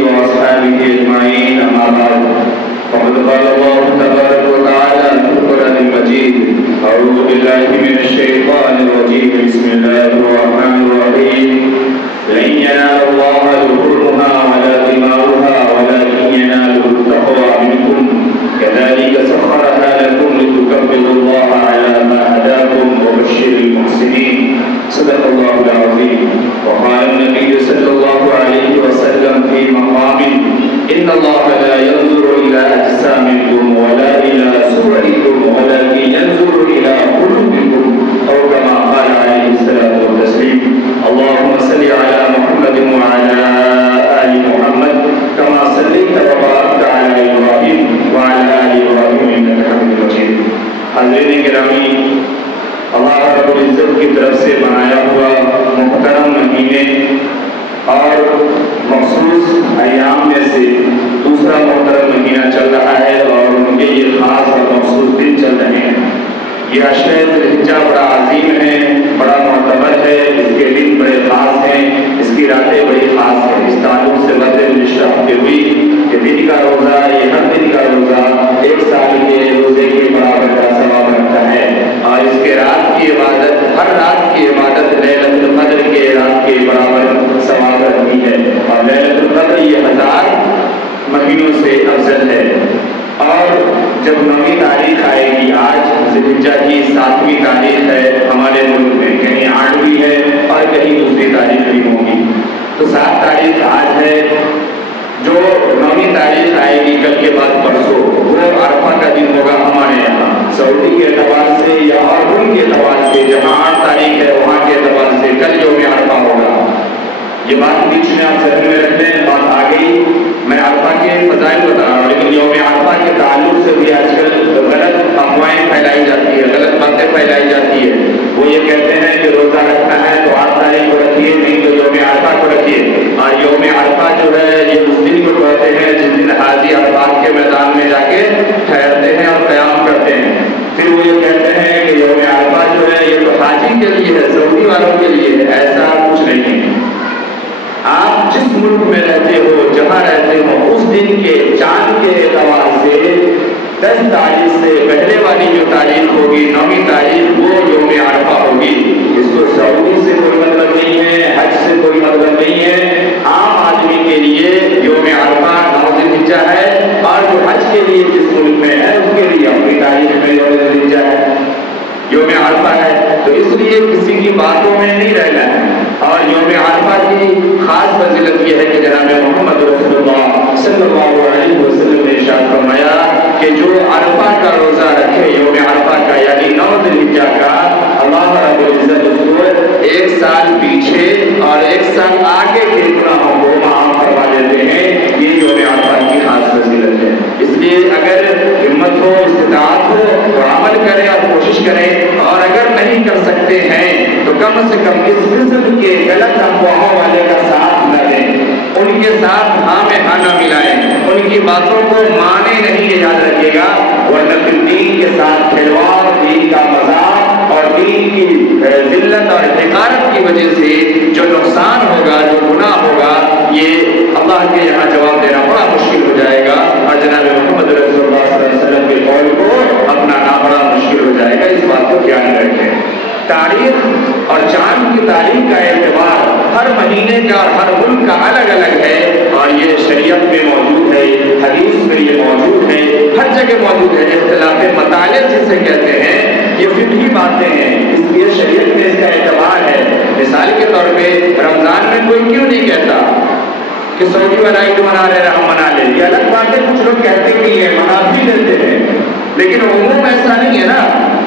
وأصحابه أجمعين أما بعد فقد قال الله تبارك وتعالى في القرآن المجيد أعوذ بالله من الشيطان الرجيم بسم الله الرحمن الرحيم لن ينال الله لحومها ولا دماؤها ولكن يناله التقوى منكم كذلك سخرها لكم لتكبروا الله على ما هداكم وبشر المحسنين صدق الله العظيم. وقال النبي صلى الله عليه وسلم في مقام إن الله لا ينظر إلى أجسامكم ولا إلى صوركم ولكن ينظر إلى قلوبكم أو كما قال عليه الصلاة والتسليم. اللهم صل على محمد وعلى آل محمد كما صليت وباركت على إبراهيم وعلى آل إبراهيم إنك حميد مجيد. حاضرین گرامی، اللہ رب العزت کی طرف سے بنایا ہوا محترم مہینے اور مخصوص ایام میں سے دوسرا محترم مہینہ چل رہا ہے اور ان کے یہ خاص اور مخصوص دن چل رہے ہیں. یہ عشرہ ذی الحجہ بڑا عظیم ہے، بڑا معتبر ہے، اس کے دن بڑے خاص ہیں، اس کی راتیں بڑی خاص ہیں. اس تعلق سے بات گزشتہ ہفتے ہوئی کہ دن کا روزہ، یہ ہر دن کا روزہ ایک سال کے روزے کے برابر کا ثواب رکھتا ہے اور اس کے رات کی عبادت، ہر رات کی عبادت لیلۃ القدر کے رات کے برابر ثواب رکھتی ہے. اور لیلۃ القدر یہ 1000 مہینوں سے افضل ہے. اور جب 9ویں تاریخ آئے گی، آج ذی الحجہ کی 7ویں تاریخ ہے ہمارے ملک میں، کہیں 8ویں ہے اور کہیں دوسری تاریخ بھی ہوگی. تو 7 تاریخ آج ہے. جو 9ویں تاریخ آئے گی کل کے بعد پرسوں، وہ عرفہ کا دن ہوگا ہمارے یہاں سعودی کے اعتبار سے یا اور ان کے اعتبار سے. جہاں 8 تاریخ ہے وہاں کے اعتبار سے کل یوم عرفہ ہوگا. یہ بات بیچ میں آپ ذہن میں رکھ لیں، بات آ گئی. میں عرفہ کے فضائل بتا رہا ہوں، لیکن یوم عرفہ کے تعلق سے بھی آج کل غلط افواہیں پھیلائی جاتی ہے، غلط باتیں پھیلائی جاتی ہے. وہ یہ کہتے ہیں کہ روزہ رکھنا ہے تو 8 تاریخ کو رکھیے، نہیں تو یوم عرفہ کو رکھیے. اور یوم عرفہ جو ہے یہ اس دن کو کہتے ہیں جس دن حاجی عرفات کے میدان میں جا کے ٹھہرتے ہیں اور قیام کرتے ہیں. پھر وہ یہ کہتے ہیں کہ یوم عرفہ جو ہے یہ تو حاجی کے لیے ہے، سعودی والوں کے لیے ہے. ایسا کچھ نہیں ہے. آپ جس ملک میں رہتے ہو، جہاں رہتے ہو، اس دن کے چاند کے اعتبار سے 10 تاریخ سے پہلے والی جو تاریخ ہوگی 9ویں تاریخ، وہ یوم عرفہ ہوگی. اس کو سعودی سے کوئی مطلب نہیں ہے، حج سے کوئی مطلب نہیں ہے. عام آدمی کے لیے یوم عرفہ 9 ذی الحجہ ہے، اور جو حج کے لیے جس ملک میں ہے اس کے لیے اپنی تاریخ میں یوم ذی الحجہ ہے، یوم عرفہ ہے. تو اس لیے کسی کی باتوں میں نہیں رہنا ہے. اور یوم عرفہ کی خاص فضیلت یہ ہے کہ جناب محمد رسول اللہ صلی اللہ علیہ وسلم نے ارشاد فرمایا کہ جو عرفہ کا روزہ رکھے، یوم عرفہ کا یعنی 9 ذی الحجہ کا، اللہ رب العزت اس کو 1 سال پیچھے اور 1 سال آگے کے گناہوں کو معاف فرما دیتے ہیں. یہ یوم عرفہ کی خاص فضیلت ہے. اس لیے اگر ہمت ہو، استطاعت ہو تو عمل کریں اور کوشش کریں، اور اگر نہیں کر سکتے ہیں تو کم سے کم اس قسم کے غلط افواہوں والے کا ساتھ نہ دیں، ان کے ساتھ ہاں میں ہاں نہ ملائیں، ان کی باتوں کو مانے نہیں. یہ یاد رکھیے گا، ورنہ پھر دین کے ساتھ کھلواڑ، دین کا مذاق اور دین کی ذلت اور حقارت کی وجہ سے جو نقصان ہوگا، جو گناہ ہوگا، یہ اللہ کے یہاں جواب دینا بڑا مشکل ہو جائے گا. اور جناب محمد رسول اللہ صلی اللہ علیہ وسلم کے قول کو اپنانا بڑا مشکل ہو جائے گا. اس بات کو دھیان رکھیں. تاریخ اور چاند کی تاریخ کا اعتبار ہر مہینے کا اور ہر ملک کا الگ الگ ہے، اور یہ شریعت میں موجود ہے، حدیث میں یہ موجود ہے، ہر جگہ موجود ہے. اختلاف مطالب جسے کہتے ہیں، یہ فقہی باتیں ہیں، اس لیے شریعت میں اس کا اعتبار ہے. مثال کے طور پہ رمضان میں کوئی کیوں نہیں کہتا کہ سعودی والا عید منا رہے ہم منا لیں؟ یہ الگ بات ہے، کچھ لوگ کہتے بھی ہیں، منا بھی لیتے ہیں، لیکن عموم ایسا نہیں ہے نا،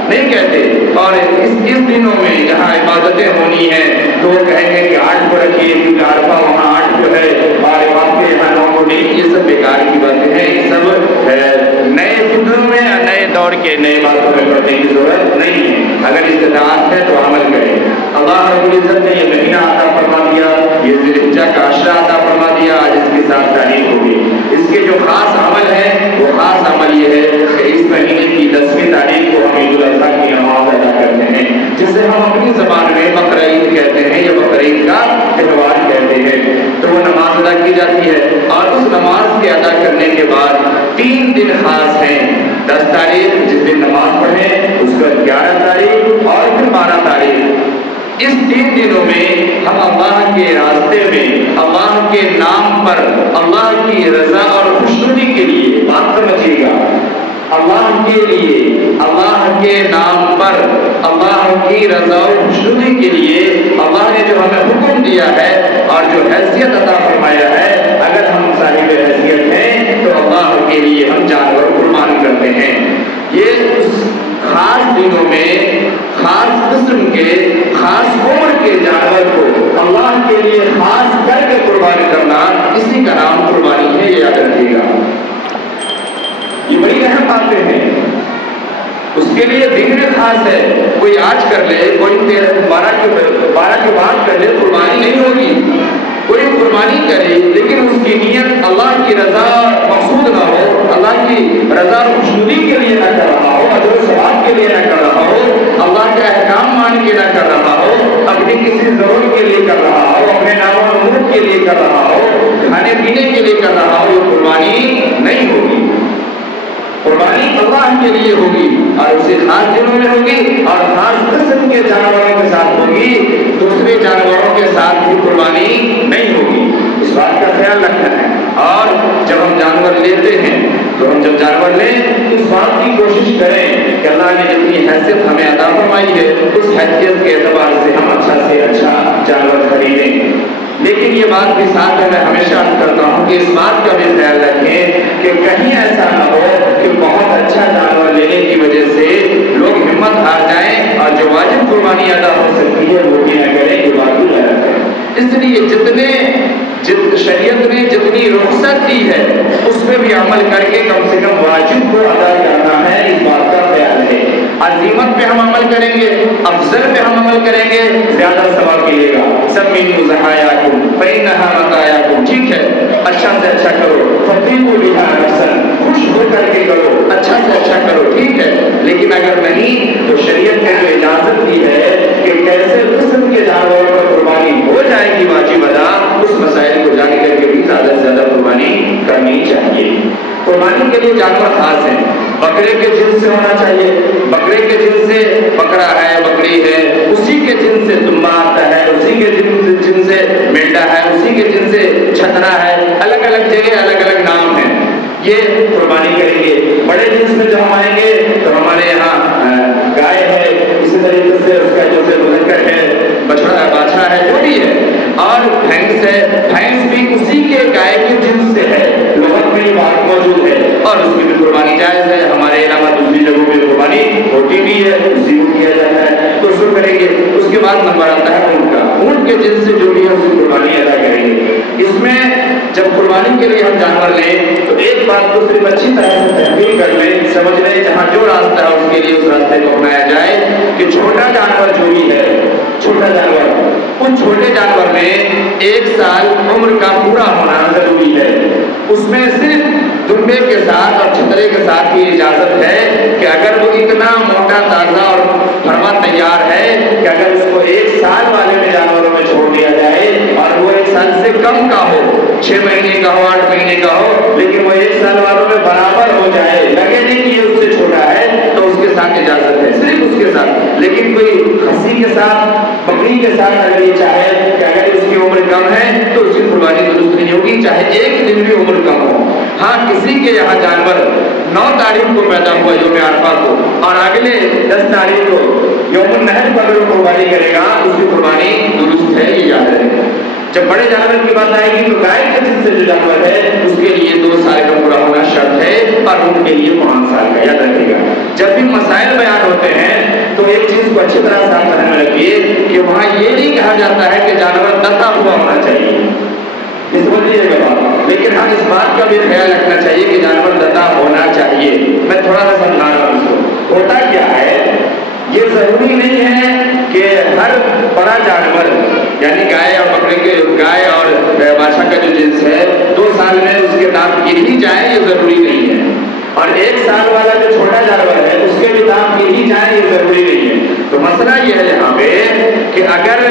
نہیں کہتے. اور اس دنوں میں جہاں عبادتیں ہونی ہیں تو وہ کہیں گے کہ 8 کو رکھیے کیونکہ عرفہ وہاں 8 کو ہے اور آپ کے یہاں 9 کو نہیں. یہ سب بیکار کی باتیں ہیں. یہ سب نئے فکر میں یا نئے دور کے نئے باتوں میں پڑھنے کی ضرورت نہیں ہے. اگر استطاعت ہے تو عمل کریں. اللہ رب العزت نے یہ مہینہ عطا فرما دیا، یہ ذی الحجہ کا عشرہ عطا فرما دیا. آج اس کے ساتھ تاریخ ہوگی. اس کے جو خاص عمل ہے وہ خاص عمل یہ ہے کہ اس مہینے کی 10ویں تاریخ کو ہم عید الاضحیٰ کی نماز ادا کرتے ہیں، جسے ہم اپنی زبان میں بقرعید کہتے ہیں یا بقرعید کا تہوار کہتے ہیں. تو وہ نماز ادا کی جاتی ہے اور کے ادا کرنے کے بعد 3 دن خاص ہیں. 10 تاریخ جس دن نماز پڑھیں، اس کا 11 تاریخ اور پھر 12 تاریخ. اس 3 دنوں میں ہم اللہ کے راستے میں اللہ کے نام پر اللہ کی رضا اور خوشنودی کے لیے، بات سمجھیے گا، اللہ کے لیے، اللہ کے نام پر اللہ کی رضا اور خوشنودی کے لیے اللہ نے جو ہمیں حکم دیا ہے اور جو حیثیت عطا فرمایا ہے، اگر ہم صاحب حیثیت ہیں تو اللہ کے لیے ہم جانور قربان کرتے ہیں. یہ اس خاص دنوں میں خاص قسم کے خاص عمر کے جانور کو اللہ کے لیے خاص کر کے قربان کرنا، اسی کا نام قربانی ہے. یہ یاد رکھیے گا، یہ بڑی اہم باتیں ہیں. اس کے لیے دن خاص ہے. کوئی آج کر لے، کوئی 12 کے بعد کر لے، قربانی نہیں ہوگی. کوئی قربانی کرے لیکن اس کی نیت اللہ کی رضا مقصود نہ ہو، اللہ کی رضا اور خوشنودی کے لیے نہ کر رہا ہو، اجر و ثواب کے لیے نہ کر رہا ہو، اللہ کا احکام مان کے نہ کر رہا ہو، اپنی کسی ضرورت کے لیے کر رہا ہو، اپنے نام و نمود کے لیے کر رہا ہو، کھانے پینے کے لیے کر رہا ہو، یہ قربانی نہیں ہوگی. قربانی اللہ کے لیے ہوگی اور اسی خاص دنوں میں ہوگی اور خاص قسم کے جانوروں کے ساتھ ہوگی. دوسرے جانوروں کے ساتھ بھی قربانی نہیں ہوگی. اس بات کا خیال رکھنا ہے. اور جب ہم جانور لیتے ہیں تو ہم جب جانور لیں اس بات کی کوشش کریں کہ اللہ نے جتنی حیثیت ہمیں عطا فرمائی ہے اس حیثیت کے اعتبار سے ہم اچھا سے اچھا جانور خریدیں. لیکن یہ بات بھی ساتھ میں ہمیشہ عرض کرتا ہوں کہ اس بات کا بھی خیال رکھیں کہ کہیں ایسا نہ ہو کہ بہت اچھا جانور لینے کی وجہ سے لوگ ہمت ہار جائیں اور جو واجب قربانی ادا ہو سکتی ہے وہ بھی نہ کریں. یہ بات بھی غلط ہے. اس لیے شریعت نے جتنی رخصت دی ہے اس پہ بھی عمل کر کے کم سے کم واجب کو ادا کرنا ہے. اس بات کا خیال ہے. عظیمت پہ ہم عمل کریں گے، افضل پہ ہم عمل کریں گے، زیادہ ثواب ملے گا. سمینوا ضحایاکم فإنها متاعکم. ٹھیک ہے، اچھا سے اچھا کرو، فطیبوا بها نفسا، خوش ہو کر کے کرو، اچھا سے اچھا کرو. ٹھیک ہے، لیکن اگر نہیں تو شریعت نے جو اجازت دی ہے کہ کیسے قسم کے جانوروں پر قربانی ہو جائے گی واجب ادا، اس مسائل کو جان کر کے بھی زیادہ سے زیادہ قربانی کرنی چاہیے. قربانی کے لیے جانور خاص ہیں. بکرے کے جنس سے ہونا چاہیے. بکرے کے جنس سے بکرا ہے، بکری ہے. اسی کے جنس سے دمبا آتا ہے، اسی کے جنس سے مینڈا ہے، اسی کے جنس سے چھترا ہے. الگ الگ جگہ الگ الگ نام ہیں. یہ قربانی کریں گے. بڑے جنس میں جو ہم آئیں گے تو ہمارے یہاں گائے ہے، اسی طریقے سے اس کا جو سے مذکر ہے، بچڑا ہے، باچھا ہے، جو بھی ہے. اور بھینس ہے، بھینس بھی اسی کے گائے کے جنس سے ہے. لغت میں یہ بات موجود ہے اور اس کی بھی قربانی جائز ہے. ہمارے علاوہ دوسری جگہوں پہ قربانی ہوتی بھی ہے، اسی کو کیا جاتا ہے. تو اس کو کریں گے. اس کے بعد نمبر آتا ہے اونٹ کا. اونٹ کے جنس سے جو بھی ہے اس کی قربانی ادا کریں گے. اس میں جب قربانی کے لیے ہم جانور لیں تو ایک بات کو صرف اچھی طرح سے تحقیق کر لیں، سمجھ لیں جہاں جو راستہ ہے اس کے لیے اس راستے کو اپنایا جائے کہ چھوٹا جانور جو بھی ہے، چھوٹا جانور، ان چھوٹے جانور میں 1 سال عمر کا پورا ہونا ضروری ہے. اس میں صرف دمبے کے ساتھ اور چھترے کے ساتھ کی اجازت ہے کہ اگر وہ اتنا موٹا تازہ اور بھروا تیار ہے کہ اگر اس کو 1 سال والے میں جانوروں میں چھوڑ دیا جائے اور وہ 1 سال سے کم کا ہو، 6 مہینے کا ہو، 8 مہینے کا ہو، لیکن وہ 1 سال والوں میں برابر ہو جائے، لگے نہیں کہ یہ اس سے چھوٹا ہے، تو اس کے ساتھ اجازت ہے، صرف اس کے ساتھ. لیکن کوئی خصی کے ساتھ، بکری کے ساتھ اگر یہ چاہے کہ اگر اس کی عمر کم ہے تو اس کی قربانی درست نہیں ہوگی، چاہے 1 دن بھی عمر کم ہو. ہاں، کسی کے یہاں جانور 9 تاریخ کو پیدا ہوا یوم عرفہ کو اور اگلے 10 تاریخ کو یوم النحر پر اگر قربانی کرے گا اس کی قربانی درست ہے، یہ یاد رہے. جب بڑے جانور کی بات آئے گی تو گائے کے جنس سے جو جانور ہے اس کے لیے 2 سال کا پورا ہونا شرط ہے اور ان کے لیے 5 سال کا. یاد رکھیے گا. جب بھی مسائل بیان ہوتے ہیں تو ایک چیز کو اچھی طرح ساتھ میں رکھیے کہ وہاں یہ نہیں کہا جاتا ہے کہ جانور دتا ہوا ہونا چاہیے، اس بولیے گا بات، لیکن ہم اس بات کا بھی خیال رکھنا چاہیے کہ جانور دتا ہونا چاہیے. میں تھوڑا سا سمجھا رہا ہوں اس کو. ہوتا کیا ہے، یہ ضروری نہیں ہے کہ ہر بڑا جانور یعنی گائے اور بکرے کے گائے اور بادشاہ کا جو جنس ہے 2 سال میں اس کے دانت گر ہی جائیں، یہ ضروری نہیں ہے. اور 1 سال والا جو چھوٹا جانور ہے اس کے بھی دانت گر ہی جائیں، یہ ضروری نہیں ہے. تو مسئلہ یہ ہے یہاں پہ کہ اگر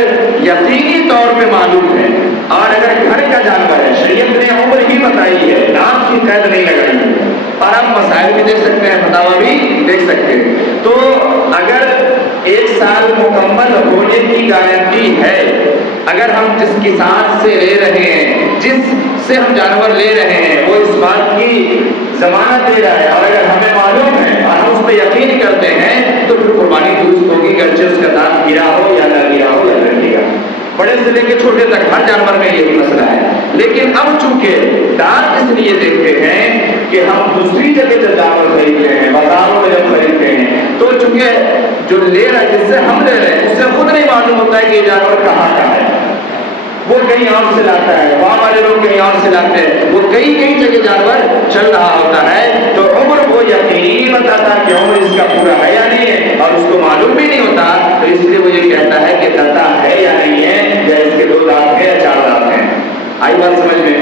یقینی طور پہ معلوم ہے اور اگر گھر کا جانور ہے، شریعت نے عمر ہی بتائی ہے، نام دیکھ سکتے ہیں، فتاوا بھی دیکھ سکتے ہیں۔ تو اگر 1 سال مکمل ہونے کی گارنٹی ہے، اگر ہم جس کسان سے لے رہے ہیں، جس سے ہم جانور لے رہے ہیں، وہ اس بات کی ضمانت دے رہا ہے، اور اگر ہمیں معلوم ہے اور ہم اس پہ یقین کرتے ہیں، تو پھر قربانی درست ہوگی، گرچہ اس کا دانت گرا ہو یا نہ گرا ہو یا لڑکے گا۔ بڑے سے لے کے چھوٹے تک ہر جانور میں یہی مسئلہ ہے۔ لیکن اب چونکہ دانت اس لیے دیکھتے ہیں کہ ہم دوسری جگہ جب جانور خریدتے ہیں، بازاروں میں جب خریدتے ہیں، تو چونکہ جو لے رہا ہے، جس سے ہم لے رہے ہیں، اس سے خود نہیں معلوم ہوتا ہے کہ یہ جانور کہاں کا ہے، وہ کہیں اور سے لاتا ہے، وہاں والے لوگ کہیں اور سے لاتے ہیں، وہ کئی جگہ جانور چل رہا ہوتا ہے، تو عمر وہ یقین بتاتا کہ عمر اس کا پورا ہے یا نہیں ہے، اور اس کو معلوم بھی نہیں ہوتا، تو اس لیے وہ یہ کہتا ہے کہ دتا ہے یا نہیں ہے، یا اس کے 2 دانت ہیں یا 4 دانت ہیں۔ آئی بات سمجھ میں؟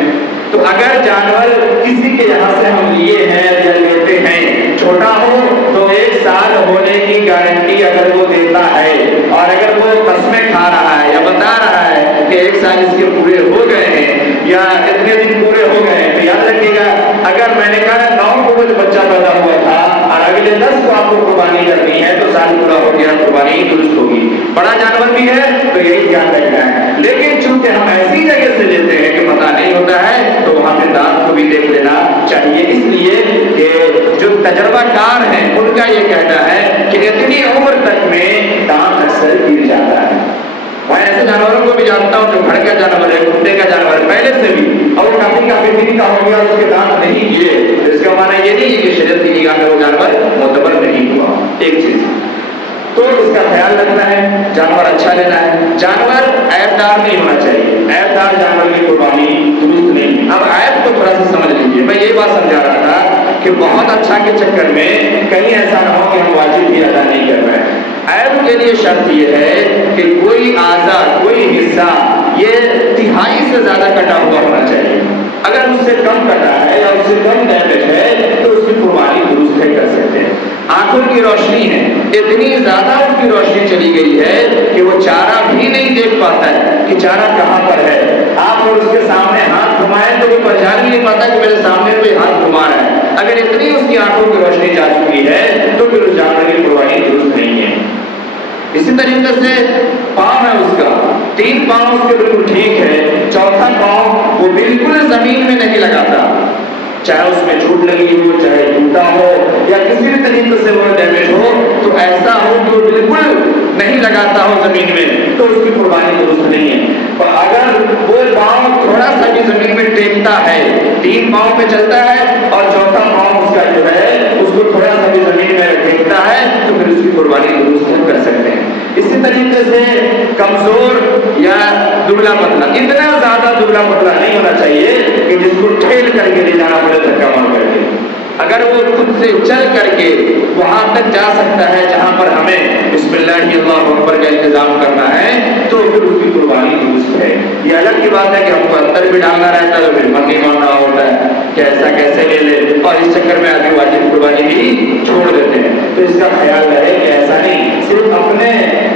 تو اگر جانور کسی کے یہاں سے ہم لیے ہیں یا لیتے ہیں، چھوٹا ہو تو 1 سال ہونے کی گارنٹی اگر وہ دیتا ہے، اور اگر وہ قسمیں کھا رہا ہے یا بتا رہا ہے کہ 1 سال اس کے پورے ہو گئے ہیں یا اتنے دن پورے ہو گئے ہیں، تو یاد رکھیے گا، اگر میں نے کہا 9 کو جو بچہ پیدا ہوا تھا اور اگلے 10 کو آپ کو قربانی کرنی ہے، تو سال پورا ہو گیا، قربانی درست ہوگی۔ بڑا جانور بھی ہے تو یہی دھیان رکھنا ہے۔ لیکن چونکہ ہم ایسی جگہ سے لیتے ہیں کہ پتہ نہیں ہوتا ہے، تو وہاں پہ دانت کو بھی دیکھ لینا چاہیے، اس لیے کہ جو تجربہ کار ہیں ان کا یہ کہنا ہے کہ اتنی عمر تک میں دانت اکثر گر جاتا ہے۔ میں ایسے جانوروں کو بھی جانتا ہوں جو گھر کا جانور ہے، کتے کا جانور ہے، پہلے سے بھی، اور وہ کافی دن کا ہو گیا، اس کے دانت نہیں گرے، اس کا معنی یہ نہیں ہے کہ شریعت کی نگاہ میں وہ جانور معتبر نہیں ہوا۔ ایک چیز تو اس کا خیال رکھنا ہے، جانور اچھا لینا ہے، جانور عیب دار نہیں ہونا چاہیے، عیب دار جانور کی قربانی درست نہیں۔ اب عیب کو تھوڑا سا سمجھ لیجیے، میں یہ بات سمجھا رہا تھا کہ بہت اچھا کے چکر میں کہیں ایسا نہ ہو کہ ہم واجب بھی ادا نہیں کر رہے ہیں۔ عیب کے لیے شرط یہ ہے کہ کوئی اعضا، کوئی حصہ یہ 1/3 سے زیادہ کٹا ہوا ہونا چاہیے۔ اگر اس سے کم کٹا ہے یا اس سے کم ڈیمیج ہے تو اس کی قربانی درست نہیں کر سکتے۔ آنکھوں کی روشنی ہے، اتنی زیادہ ان کی روشنی چلی گئی ہے کہ وہ چارہ بھی نہیں دیکھ پاتا ہے کہ چارہ کہاں پر ہے۔ آپ اور اس کے سامنے ہاتھ گھمائیں تو وہ پہچان بھی نہیں پاتا کہ میرے سامنے کوئی ہاتھ گھما رہا ہے۔ اگر اتنی اس کی آنکھوں کی روشنی جا چکی ہے تو پھر اس جانور کی قربانی درست نہیں ہے۔ اسی طریقے سے پاؤں ہے اس کا، 3 پاؤں اس کے بالکل ٹھیک ہے، 4تھا پاؤں وہ بالکل زمین میں نہیں لگاتا، چاہے اس میں چوٹ لگی ہو، چاہے ٹوٹا ہو یا کسی بھی طریقے سے وہ ڈیمیج ہو، تو ایسا ہو کہ وہ بالکل نہیں لگاتا ہو زمین میں، تو اس کی قربانی درست نہیں ہے۔ اور اگر وہ پاؤں تھوڑا سا بھی زمین میں ٹیکتا ہے، 3 پاؤں پہ چلتا ہے اور 4تھا پاؤں اس کا جو ہے اس کو تھوڑا سا بھی زمین میں ٹیکتا ہے، تو پھر اس کی قربانی درست نہیں کر سکتے ہیں۔ اسی طریقے سے کمزور یا دبلا پتلا، اتنا زیادہ دبلا پتلا نہیں ہونا چاہیے کہ جس کو ٹھیل کر کے لے جانا پڑے دھکا مار کر کے۔ اگر وہ خود سے چل کر کے وہاں تک جا سکتا ہے جہاں پر ہمیں بسم اللہ اللہ اکبر کا انتظام کرنا ہے، تو پھر اس کی قربانی درست ہے۔ یہ الگ کی بات ہے کہ ہم کو اندر بھی ڈالنا رہتا ہے تو پھر من نہیں ماننا ہوتا ہے کہ ایسا کیسے لے لے، اور اس چکر میں آدمی واجب قربانی بھی چھوڑ دیتے ہیں۔ تو اس کا خیال رہے کہ ایسا نہیں، صرف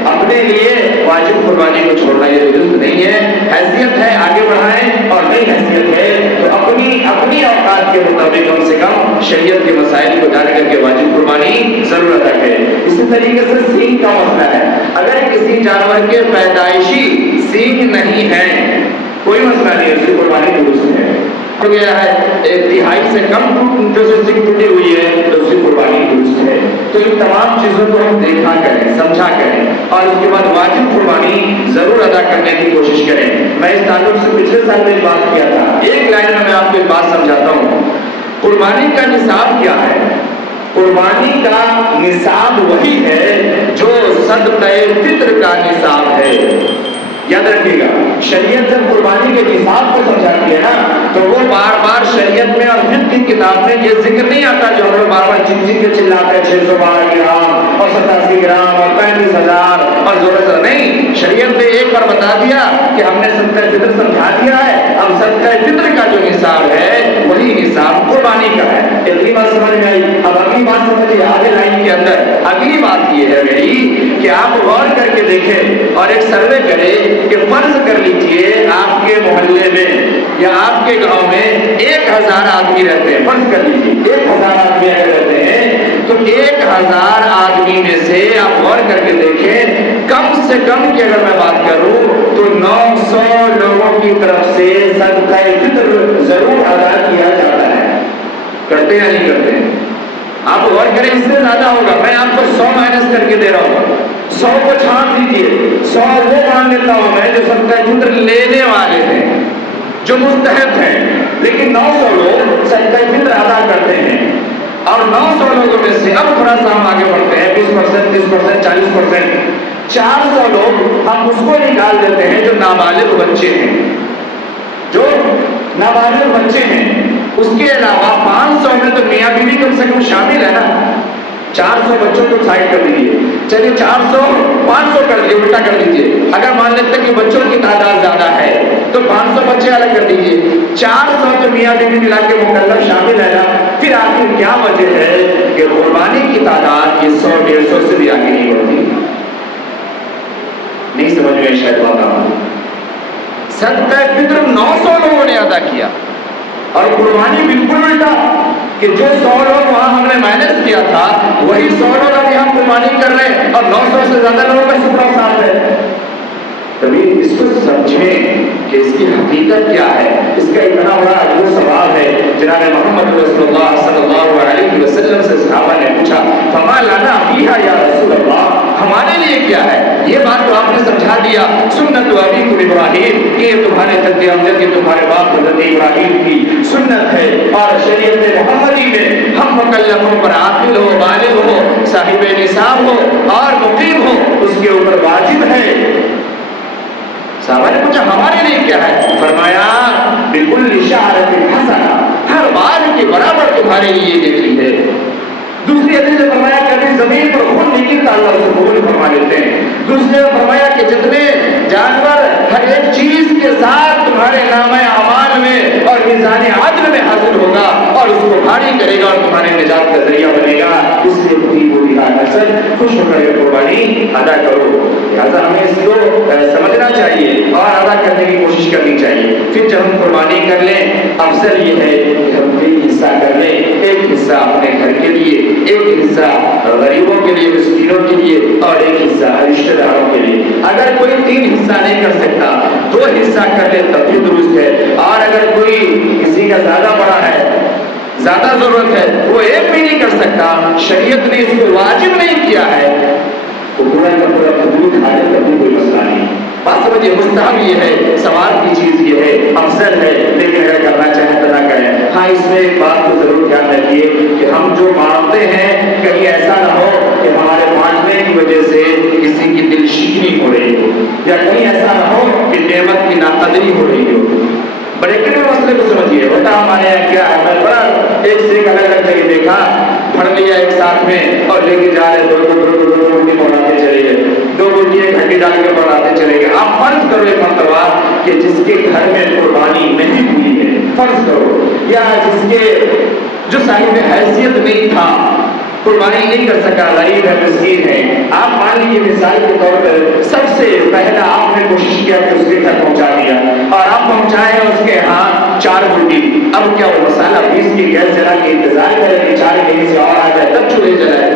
اپنے لیے واجب قربانی کو چھوڑنا یہ درست نہیں ہے۔ حیثیت ہے آگے بڑھائیں، اور نہیں حیثیت ہے تو اپنی اوقات کے مطابق کم سے کم شریعت کے مسائل کو جان کر کے واجب قربانی ضرور ادا کرے۔ اسی طریقے سے سینگ کا مسئلہ ہے، اگر کسی جانور کے پیدائشی سینگ نہیں ہے کوئی مسئلہ نہیں ہے، اس کی قربانی درست ہے۔ ہو گیا ہے 1/3 سے کم جو سینگ ٹوٹی ہوئی ہے تو اس کی قربانی درست ہے۔ تو ان تمام چیزوں کو ہم دیکھا کریں، سمجھا کریں، اور اس کے بعد واجب قربانی ضرور ادا کرنے کی کوشش کریں۔ میں اس تعلق سے پچھلے سال میں بات کیا تھا، ایک لائن میں آپ کو ایک بات سمجھاتا ہوں۔ قربانی کا نصاب کیا ہے؟ قربانی کا نصاب وہی ہے جو صدقہ فطر کا نصاب ہے۔ یاد رکھیے گا، شریعت جب قربانی کے نصاب کو سمجھاتی ہے نا، تو وہ بار بار شریعت میں اور فقہ کی کتاب میں یہ ذکر نہیں آتا جو ہم لوگ بار بار کے چلاتے ہیں 612 گرام اور 87 گرام اور 35,000 اور زور سے نہیں۔ شریعت نے ایک بار بتا دیا کہ ہم نے صدقہ فطر سمجھا دیا ہے، اب صدقہ فطر کا جو نصاب ہے وہی نصاب قربانی کا ہے۔ اتنی بات سمجھ میں آئی؟ اب اگلی بات سمجھیے، آگے لائن کے اندر اگلی بات یہ ہے میری کہ آپ غور کر کے دیکھیں اور ایک سروے کریں کہ فرض کر لیجئے آپ کے محلے میں یا آپ کے گاؤں میں 1000 آدمی رہتے ہیں، فرض کر لیجئے 1000 آدمی اگر رہتے ہیں تو 1000 آدمی میں سے آپ غور کر کے دیکھیں، کم سے کم کی اگر میں بات کروں تو 900 لوگوں کی طرف سے صدقہ فطر ضرور ادا کیا جاتا ہے۔ کرتے یا نہیں کرتے؟ آپ غور کریں، اس سے زیادہ ہوگا۔ میں آپ کو 100 مائنس کر کے دے رہا ہوں، 100 کو چھانٹ دیجیے، 100 وہ مان لیتا ہوں میں جو صدقہ فطر لینے والے ہیں، جو مستحق ہیں، لیکن 900 لوگ صدقہ فطر ادا کرتے ہیں، اور 900 لوگوں میں سے اب تھوڑا سا ہم آگے بڑھتے ہیں، 20%، 30%، 40%، 400 لوگ ہم اس کو نکال دیتے ہیں جو نابالغ بچے ہیں، جو نابالغ بچے ہیں۔ اس کے علاوہ 500 میں تو میاں بیوی کم سے کم شامل ہے نا۔ 400 بچوں کو سائڈ کر دیجیے، چلیے 400 500 کر دیجیے، الٹا کر دیجیے۔ اگر مان لیتے ہیں کہ بچوں کی تعداد زیادہ ہے تو 500 بچے الگ کر دیجیے، 400 تو میاں بیوی ملا کے مکلف شامل ہے نا۔ پھر آخر کیا وجہ ہے کہ قربانی کی تعداد یہ 100 150 سے بھی آگے نہیں بڑھتی؟ نہیں سمجھ میں شاید بات آ رہا۔ صدقہ فطر 900 لوگوں نے ادا کیا، اور قربانی بالکل الٹا کہ جو 100 لوگ وہاں ہم نے مائنس کیا تھا وہی 100 لوگ ابھی ہم قربانی کر رہے ہیں، اور 900 سے زیادہ لوگوں کا سپرا صاف ہے۔ کبھی اس کو سمجھیں کہ اس کی حقیقت کیا ہے۔ اس کا اتنا بڑا اجر و ثواب ہے۔ جناب محمد رسول اللہ صلی اللہ علیہ وسلم سے صحابہ نے پوچھا، فما لنا فیہا یا رسول اللہ، ہمارے لیے کیا ہے؟ یہ بات تو آپ نے سمجھا دیا، سنت ابیکم ابراہیم، کہ یہ تمہارے جد امجد، یہ تمہارے باپ حضرت ابراہیم کی سنت ہے، اور شریعت محمدی میں ہم مکلفوں پر عاقل ہو، بالغ ہو، صاحب نصاب ہو اور مقیم ہو، اس کے اوپر واجب ہے۔ صحابہ نے پوچھا ہمارے لیے کیا ہے؟ فرمایا بِكُلِّ شَعْرَةٍ حَسَنَةٍ، ہر بال کے برابر تمہارے لیے نیکی ہے۔ دوسری حدیث میں فرمایا کبھی زمین پر خون نکلتا اللہ اسے قبول فرما لیتے ہیں۔ دوسرے میں فرمایا کہ جتنے جانور ہر ایک چیز کے ساتھ تمہارے نامہ اعمال میں اور میزان عدل میں حاضر ہوگا اور اس کو بھاری کرے گا اور تمہارے نجات کا ذریعہ بنے گا۔ اس لیے خودی کو نسل خوش ہو کر قربانی ادا کرو۔ لہٰذا ہمیں اس کو سمجھنا چاہیے اور ادا کرنے کی کوشش کرنی چاہیے۔ پھر جب ہم قربانی کر لیں، افضل یہ ہے کہ ہم 3 حصہ کر لیں، ایک حصہ اپنے گھر کے لیے، ایک حصہ غریبوں کے لیے، مسکینوں کے لیے، اور ایک حصہ رشتہ داروں کے لیے۔ اگر کوئی 3 حصہ نہیں کر سکتا 2 حصہ کر لے تب بھی درست ہے، اور اگر کوئی کسی کا زیادہ بڑا ہے، زیادہ ضرورت ہے، وہ ایک بھی نہیں کر سکتا، شریعت نے اس کو واجب نہیں کیا ہے، تو پورا کا پورا خود کھا لے تب بھی کوئی مسئلہ نہیں۔ بات سمجھیے، مستحب یہ ہے، ثواب کی چیز یہ ہے، افضل ہے، لیکن اگر کرنا چاہیں تو نہ کریں۔ ہاں اس میں ایک بات کو ضرور دھیان رکھیے کہ ہم جو مانگتے ہیں کہیں ایسا نہ ہو کہ ہمارے مانگنے کی وجہ سے کسی کی دل شکنی ہو رہی ہو، یا کہیں ایسا نہ ہو کہ نعمت کی ناقدری ہو رہی ہو۔ بریکٹ میں مسئلے کو سمجھیے، ہوتا ہمارے یہاں کیا ہے، میں بڑا ایک سے ایک الگ الگ جگہ دیکھا، پڑھ لیا ایک ساتھ میں اور لے کے جا رہے، دو روٹی بڑھاتے چلے گئے، 2 روٹی ایک ہڈی ڈال کے بڑھاتے چلے گئے۔ آپ فرض کرو ایک مرتبہ کہ جس کے گھر میں قربانی نہیں ہوئی ہے، فرض کرو، یا جس کے جو صاحب حیثیت نہیں تھا، قربانی نہیں کر سکا، غریب ہے، مسکین ہے، آپ مان لیجیے مثال کے طور پر سب سے پہلا آپ نے کوشش کیا کہ اس کے گھر پہنچا دیا، اور آپ پہنچائے اس کے ہاں 4 روٹی۔ اب کیا وہ مسالہ پیس کے گیس جلا کے انتظار کرے کہ 4 کہیں سے اور آ جائے تب چولہے جلائے،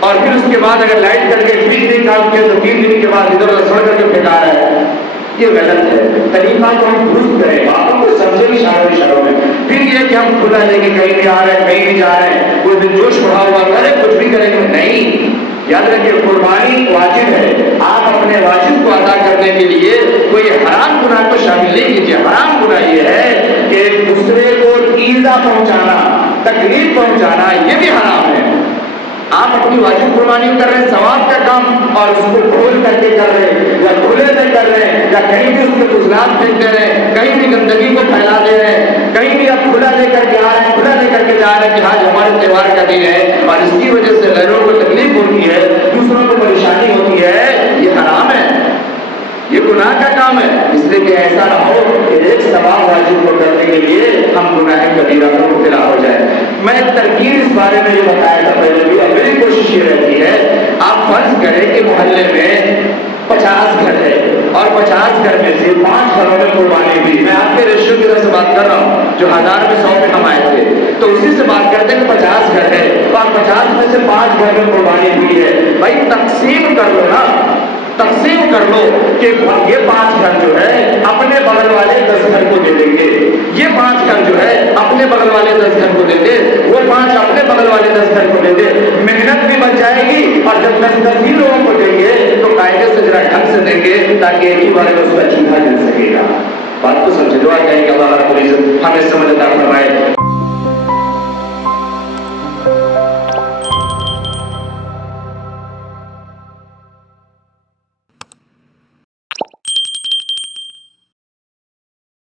اور پھر اس کے بعد اگر لائٹ کر کے ٹھیک نہیں کام کیا تو 3 دن کے بعد ادھر ادھر سڑ کر کے پھینکا رہا ہے؟ یہ غلط ہے۔ طریقہ کو ہم درست کریں، باتوں کو سمجھے اشاروں میں۔ پھر یہ کہ ہم کھلا لے کے کہیں بھی آ رہے ہیں، کہیں بھی جا رہے ہیں، کوئی دن جوش بڑھا ہوا کرے کچھ بھی کریں گے، نہیں۔ یاد رکھیے قربانی واجب ہے، آپ اپنے واجب کو ادا کرنے کے لیے کوئی حرام گناہ کو شامل نہیں کیجیے۔ حرام گناہ یہ ہے کہ ایک دوسرے کو ایذا پہنچانا، تکلیف پہنچانا، یہ بھی حرام ہے۔ آپ اپنی واجب قربانی کر رہے ہیں، ثواب کا کام، اور اس کو کھول کر کے کر رہے ہیں یا کھلے میں کر رہے ہیں، یا کہیں بھی اس کے فضلات پھینک دے رہے ہیں، کہیں بھی گندگی کو پھیلا دے رہے ہیں، کہیں بھی آپ کھلا لے کر کے آ رہے ہیں، کھلا لے کر کے جا رہے ہیں کہ آج ہمارے تہوار کا دن ہے اور اس کی وجہ سے غیروں کو تکلیف ہوتی ہے، دوسروں کو پریشانی ہوتی ہے، یہ حرام ہے، یہ گناہ کا کام ہے۔ اس لیے کہ ایسا نہ ہو کہ ایک ثواب واجب کو کرنے کے لیے ہم گناہ کبیرہ میں مبتلا ہو جائے۔ میں ترکیب اس بارے میں یہ بتایا تھا پہلے بھی، اور میری کوشش یہ رہتی ہے آپ فرض کریں کہ محلے میں 50 گھر ہے اور 50 گھر میں سے 5 گھروں میں قربانی ہوئی. میں آپ کے ریشیو کی طرف سے بات کر رہا ہوں جو 1000 میں 100 میں ہم آئے تھے, تو اسی سے بات کرتے ہیں کہ 50 گھر ہے اور 50 میں سے 5 گھر میں قربانی ہوئی ہے. بھائی تقسیم کر لو نا, تقسیم کر لو کہ یہ 5 گھر جو ہے اپنے بغل والے 10 گھر کو دے دیں گے, یہ 5 گھر جو ہے اپنے بغل والے 10 گھر کو دیں گے, وہ 5 اپنے بغل والے 10 گھر کو دیں گے. محنت بھی بچ جائے گی اور جب 10 ہی لوگوں کو دیں گے تو قاعدے سے ذرا ڈھنگ سے دیں گے تاکہ ایک ہی بار میں اس کا چولہا مل سکے گا. بات کو سمجھے. دعا کریں کہ اللہ رب العزت ہمیں سمجھ عطا فرمائے.